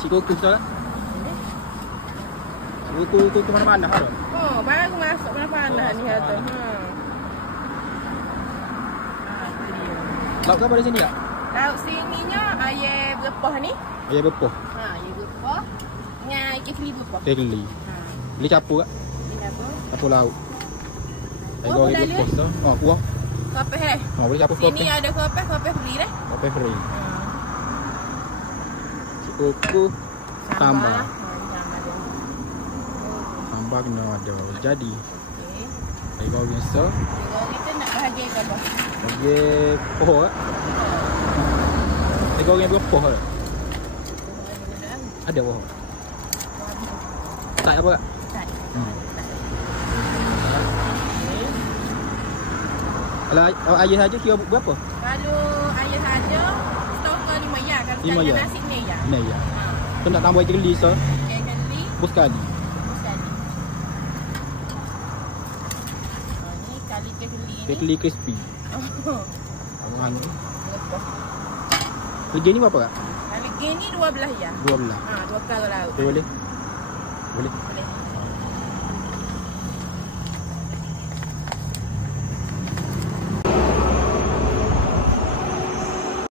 Cik Kuku tu lah. Cik Kuku ke mana-mana ha. Oh, baru masuk mana-mana ni kata. Itu dia. Lauk apa di sini tak? Lauk sininya ayam berepah ni. Ayam berepah. Ayam berepah. Dengan ikan keli berepah. Keli. Beli capur tak? Ini apa? Capur lauk. Kuah pun dah berepah tu. Oh, kuah. Kopeh dah. Boleh capur Sini kopeh. ada kopeh free dah. Kopeh free. Cik Kuku tambah. Tambah kena ada. Jadi. Okey. Air bawang biasa. Kalau kita nak bahagia ke apa? Bagi pohon tak? Air goreng berapa tak? Ada pohon. Tak apa tak? Tak. Kalau ayah saja kira berapa? Kalau ayah saja, stok ke 5 ya. Kalau 5 saya ya? nasi ni ya. Ni ya. Tu nak tambah ikan geli so. Ikan keli, Bus sekali. sekali. Ni kali ikan keli ni. Ikan geli crispy. Oh. Abang Lepas. Legi ni berapa tak? Kali ikan ni 12 ya. 12. 2 kali laut. Boleh? Boleh. Boleh.